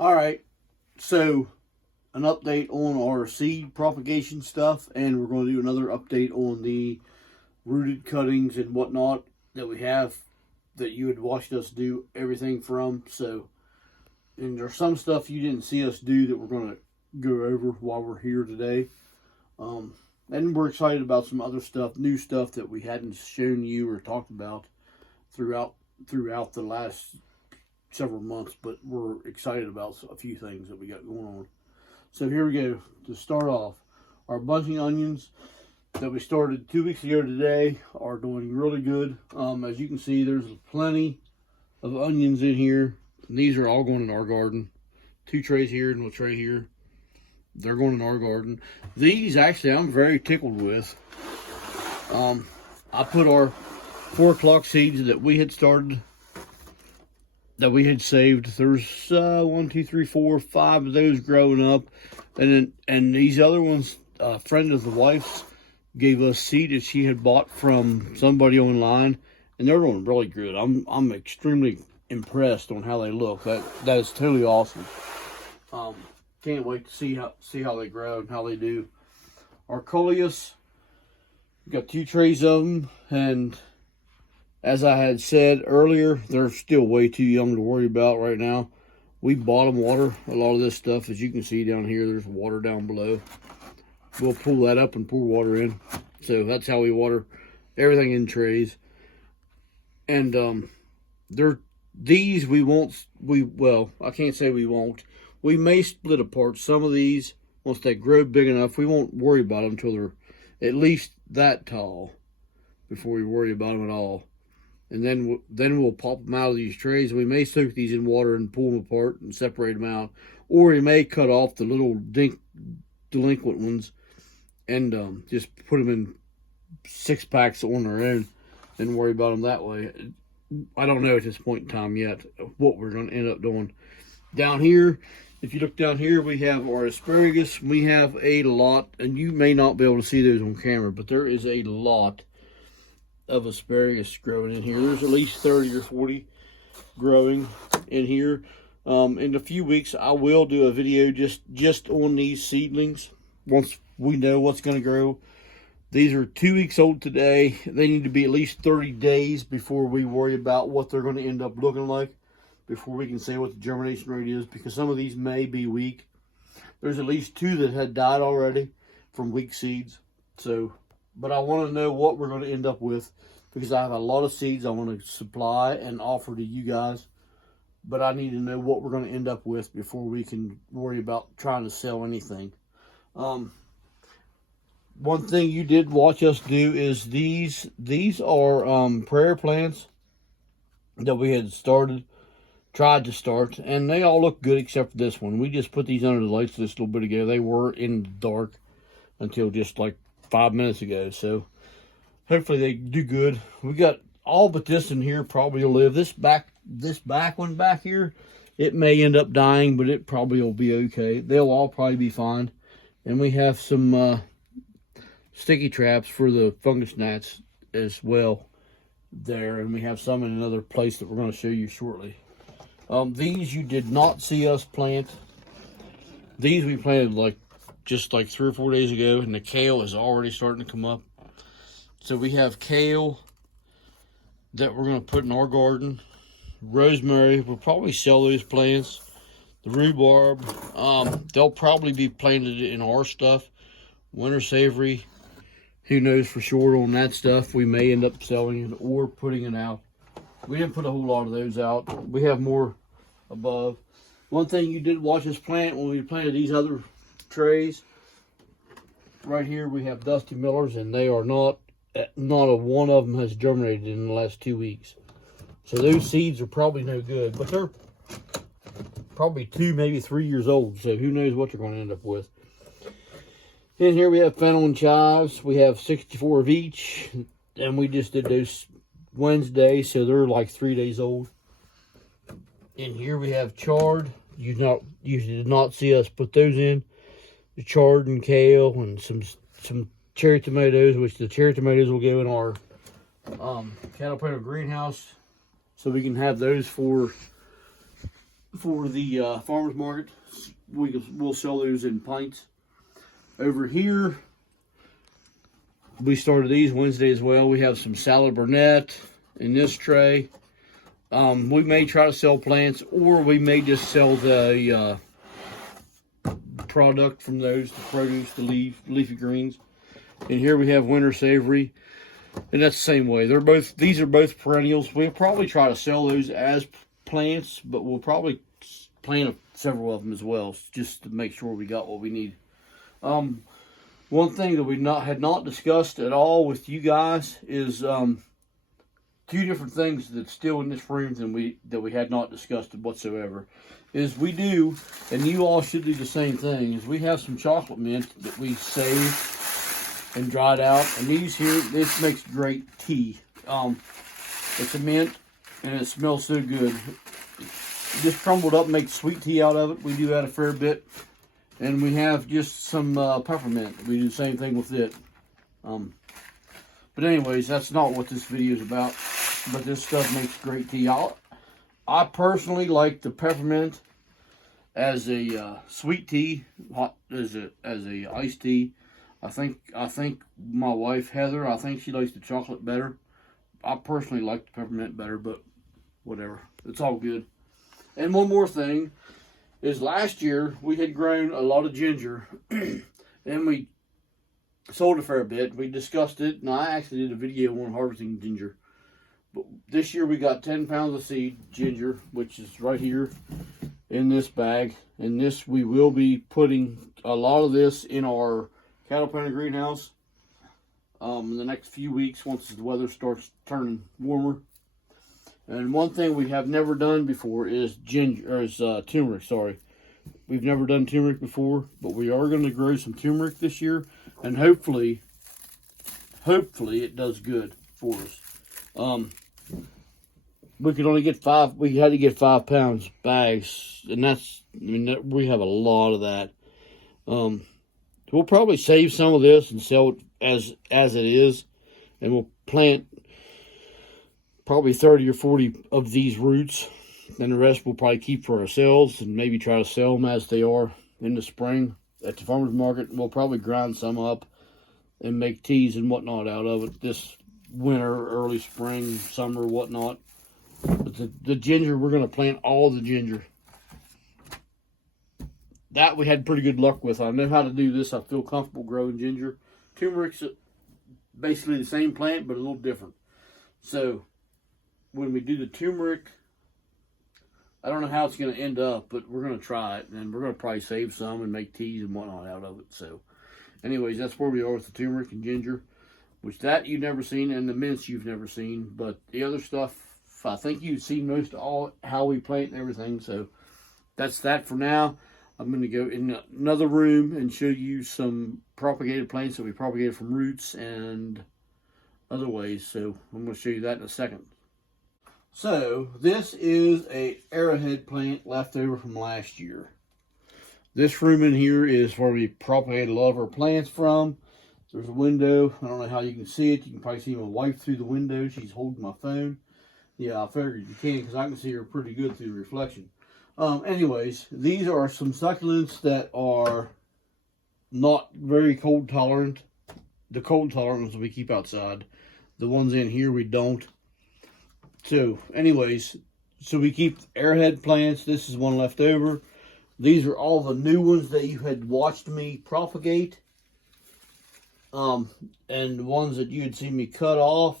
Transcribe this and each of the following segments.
All right, so an update on our seed propagation stuff, and we're going to do another update on the rooted cuttings and whatnot that we have that you had watched us do everything from. So, and there's some stuff you didn't see us do that we're going to go over while we're here today. And we're excited about some other stuff, new stuff that we hadn't shown you or talked about throughout the last several months, but we're excited about a few things that we got going on. So here we go. To start off, our bunching onions that we started 2 weeks ago today are doing really good. As you can see, there's plenty of onions in here. And these are all going in our garden. 2 trays here and a tray here. They're going in our garden. These, actually, I'm very tickled with. I put our 4 o'clock seeds that we had started, that we had saved. There's 1, 2, 3, 4, 5 of those growing up, and these other ones, a friend of the wife's gave us seed that she had bought from somebody online, and they're doing really good. I'm extremely impressed on how they look. That is totally awesome. Can't wait to see how they grow and how they do. Our coleus, we got 2 trays of them, and as I had said earlier, they're still way too young to worry about right now. We bottom water a lot of this stuff. As you can see down here, there's water down below. We'll pull that up and pour water in. So that's how we water everything in trays. And these I can't say we won't. We may split apart some of these once they grow big enough. We won't worry about them until they're at least that tall before we worry about them at all. And then we'll pop them out of these trays. We may soak these in water and pull them apart and separate them out. Or we may cut off the little delinquent ones and just put them in 6-packs on their own and worry about them that way. I don't know at this point in time yet what we're going to end up doing. Down here, if you look down here, we have our asparagus. We have a lot, and you may not be able to see those on camera, but there is a lot of asparagus growing in here. There's at least 30 or 40 growing in here. In a few weeks, I will do a video just on these seedlings once we know what's going to grow. These are 2 weeks old today. They need to be at least 30 days before we worry about what they're going to end up looking like, before we can say what the germination rate is, because some of these may be weak. There's at least 2 that had died already from weak seeds. So, but I want to know what we're going to end up with, because I have a lot of seeds I want to supply and offer to you guys. But I need to know what we're going to end up with before we can worry about trying to sell anything. One thing you did watch us do is these are prayer plants that we had tried to start, and they all look good except for this one. We just put these under the lights just a little bit ago. They were in the dark until just like 5 minutes ago, so hopefully they do good. We got all but this in here probably will live. This back one back here, it may end up dying, but it probably will be okay. They'll all probably be fine. And we have some sticky traps for the fungus gnats as well there, and we have some in another place that we're going to show you shortly. These you did not see us plant. These we planted just like 3 or 4 days ago, and the kale is already starting to come up. So we have kale that we're going to put in our garden. Rosemary, we'll probably sell those plants. The rhubarb, they'll probably be planted in our stuff. Winter savory, who knows for sure on that stuff. We may end up selling it or putting it out. We didn't put a whole lot of those out. We have more above. One thing you did watch us plant when we planted these other trays, right here we have Dusty Millers, and they are not a one of them has germinated in the last 2 weeks. So those seeds are probably no good, but they're probably 2, maybe 3 years old. So who knows what you're going to end up with. In here we have fennel and chives. We have 64 of each, and we just did those Wednesday, so they're like 3 days old. In here we have chard. You did not see us put those in. The chard and kale and some cherry tomatoes, which the cherry tomatoes will go in our cattle prado greenhouse, so we can have those for for the farmer's market. We'll sell those in pints. Over here, we started these Wednesday as well. We have some salad Burnett in this tray. We may try to sell plants, or we may just sell the product from those, the produce, the leafy greens. And here we have winter savory, and that's the same way. These are both perennials. We'll probably try to sell those as plants, but we'll probably plant several of them as well, just to make sure we got what we need. One thing that we had not discussed at all with you guys is two different things that's still in this room that we had not discussed whatsoever. Is we do, and you all should do the same thing, is we have some chocolate mint that we saved and dried out, and these here, this makes great tea. It's a mint, and it smells so good. Just crumbled up, make sweet tea out of it. We do that a fair bit. And we have just some peppermint. We do the same thing with it. But anyways, that's not what this video is about. But this stuff makes great tea. I personally like the peppermint as a sweet tea, as a iced tea. I think my wife Heather, I think she likes the chocolate better. I personally like the peppermint better, but whatever. It's all good. And one more thing is, last year we had grown a lot of ginger, and we sold a fair bit. We discussed it, and I actually did a video on harvesting ginger. But this year we got 10 pounds of seed ginger, which is right here in this bag. And this, we will be putting a lot of this in our cattle pen greenhouse in the next few weeks, once the weather starts turning warmer. And one thing we have never done before is turmeric. Sorry, we've never done turmeric before, but we are going to grow some turmeric this year, and hopefully it does good for us. We could only get 5. We had to get 5 pounds bags, and we have a lot of that. We'll probably save some of this and sell it as it is, and we'll plant probably 30 or 40 of these roots, and the rest we'll probably keep for ourselves and maybe try to sell them as they are in the spring at the farmer's market. We'll probably grind some up and make teas and whatnot out of it this winter, early spring, summer, whatnot. But the ginger, we're going to plant all the ginger. That we had pretty good luck with. I know how to do this. I feel comfortable growing ginger. Turmeric's basically the same plant, but a little different. So when we do the turmeric, I don't know how it's going to end up, but we're going to try it, and we're going to probably save some and make teas and whatnot out of it. So anyways, that's where we are with the turmeric and ginger, which that you've never seen, and the mints you've never seen. But the other stuff, I think you've seen most all how we plant and everything. So that's that for now. I'm going to go in another room and show you some propagated plants that we propagated from roots and other ways. So I'm going to show you that in a second. So this is a arrowhead plant left over from last year. This room in here is where we propagate a lot of our plants from. There's a window. I don't know how you can see it. You can probably see my wife through the window. She's holding my phone. Yeah, I figured you can because I can see her pretty good through the reflection. Anyways, these are some succulents that are not very cold tolerant. The cold tolerant ones we keep outside. The ones in here we don't. So, anyways, so we keep arrowhead plants. This is one left over. These are all the new ones that you had watched me propagate. And the ones that you had seen me cut off,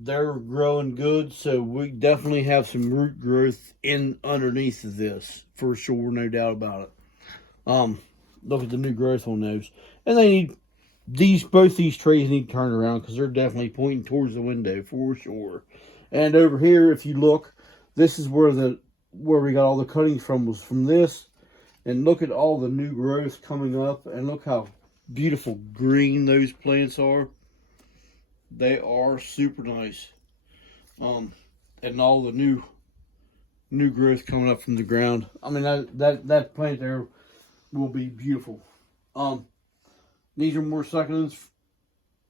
they're growing good. So we definitely have some root growth in underneath of this, for sure, no doubt about it. Look at the new growth on those. And they need, both these trays need to turn around because they're definitely pointing towards the window, for sure. And over here, if you look, this is where we got all the cuttings from, was from this. And look at all the new growth coming up, and look how beautiful green those plants are. They are super nice. And all the new growth coming up from the ground. I mean, that plant there will be beautiful. These are more succulents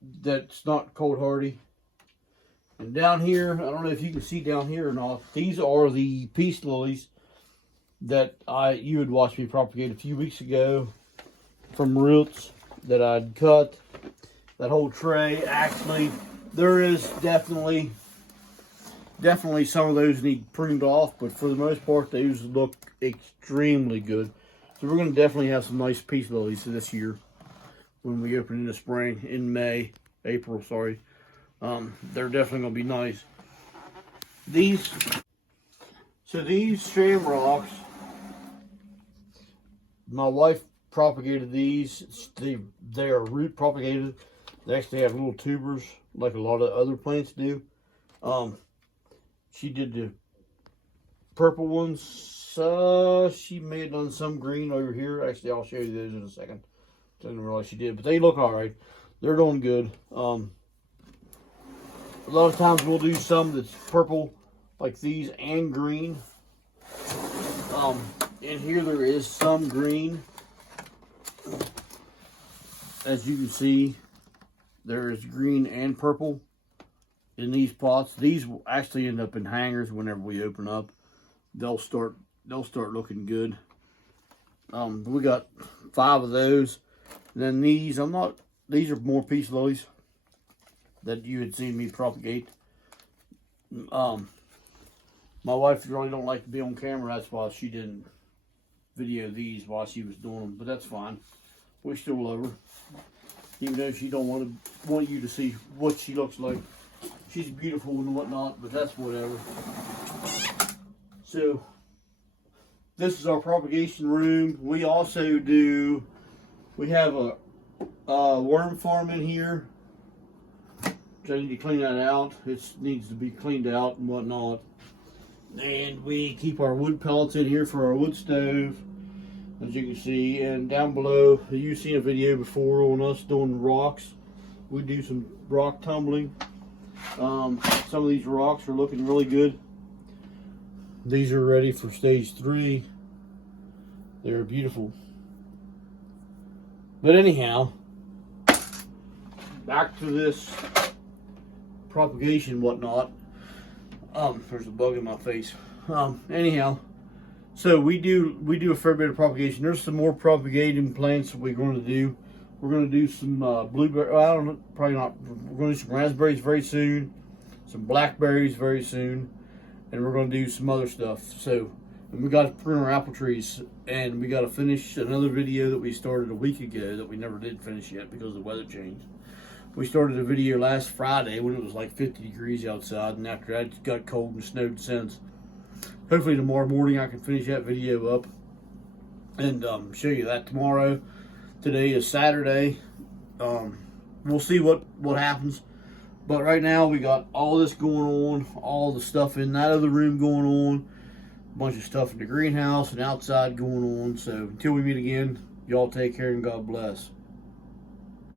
that's not cold hardy. And down here, I don't know if you can see down here or not, these are the peace lilies that you had watched me propagate a few weeks ago from roots that I'd cut. That whole tray, actually, there is definitely some of those need pruned off, but for the most part, those look extremely good. So we're going to definitely have some nice peace lilies this year when we open in the spring, in April, sorry. They're definitely going to be nice. These shamrocks, my wife propagated these. They are root propagated. They actually have little tubers like a lot of other plants do. She did the purple ones. She may have done some green over here. Actually, I'll show you those in a second. Didn't realize she did, but they look all right. They're doing good. A lot of times we'll do some that's purple, like these, and green. In here there is some green. As you can see, there is green and purple in these pots. These will actually end up in hangers whenever we open up. They'll start looking good. We got 5 of those. And then these are more peace lilies that you had seen me propagate. My wife really don't like to be on camera. That's why she didn't video these while she was doing them, but that's fine. We still love her, even though she don't want you to see what she looks like. She's beautiful and whatnot, but that's whatever. So this is our propagation room. We also we have a worm farm in here. So I need to clean that out. It needs to be cleaned out and whatnot. And we keep our wood pellets in here for our wood stove, as you can see. And down below, you've seen a video before on us doing rocks. We do some rock tumbling. Some of these rocks are looking really good. These are ready for stage 3. They're beautiful. But anyhow, back to this propagation whatnot. There's a bug in my face. Anyhow, so we do a fair bit of propagation. There's some more propagating plants that we're going to do. We're going to do some blueberry. I don't know, probably not. We're going to do some raspberries very soon, some blackberries very soon, and we're going to do some other stuff. So, and we got to prune our apple trees, and we got to finish another video that we started a week ago that we never did finish yet because the weather changed. We started a video last Friday when it was like 50 degrees outside, and after that it got cold and snowed since. Hopefully tomorrow morning I can finish that video up and show you that tomorrow. Today is Saturday. We'll see what happens. But right now we got all this going on, all the stuff in that other room going on, a bunch of stuff in the greenhouse and outside going on. So until we meet again, y'all take care and God bless.